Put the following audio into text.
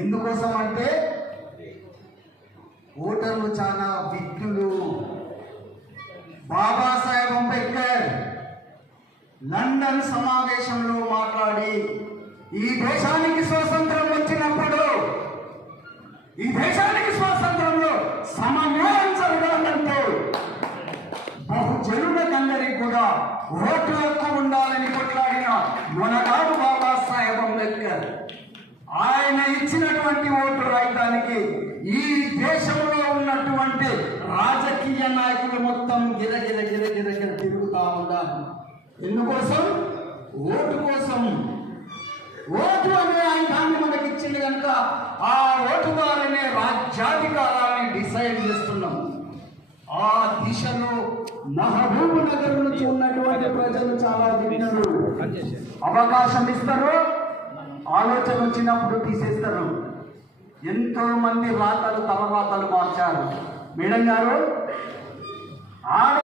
ఎందుకోసం అంటే ఓటర్లు చాలా విజ్ఞులు. బాబాసాహెబ్ అంబేద్కర్ లండన్ సమావేశంలో మాట్లాడి ఈ దేశానికి స్వాతంత్రం వచ్చినప్పుడు ఈ దేశానికి స్వాతంత్రంలో సమన్వయం జరగాలంటే బహుజనులకందరికీ కూడా ఓటు హక్కు ఉండాలని కొట్లాడిన మొనగాడు బాబాసాహెబ్ అంబేద్కర్. ఆయన ఇచ్చినటువంటి ఓటు రాయడానికి ఈ దేశంలో ఉన్నటువంటి రాజకీయ నాయకులు మొత్తం గిరగిర తిరుగుతా ఉన్నారు. ఎందుకోసం? ఓటు కోసం. ఓటు అనే ఆయుధాన్ని మనకి ఇచ్చింది కనుక ఆ ఓటు ద్వారానే రాజ్యాధికారాన్ని డిసైడ్ చేస్తున్నాం. ఆ దిశలో మహబూబ్ నగర్ నుంచి ఉన్నటువంటి ప్రజలు చాలా విజ్ఞులు. అవకాశం ఇస్తారు, ఆలోచన వచ్చినప్పుడు తీసేస్తారు. ఎంతో మంది రాతలు తలరాతలు మార్చారు. మేడం గారు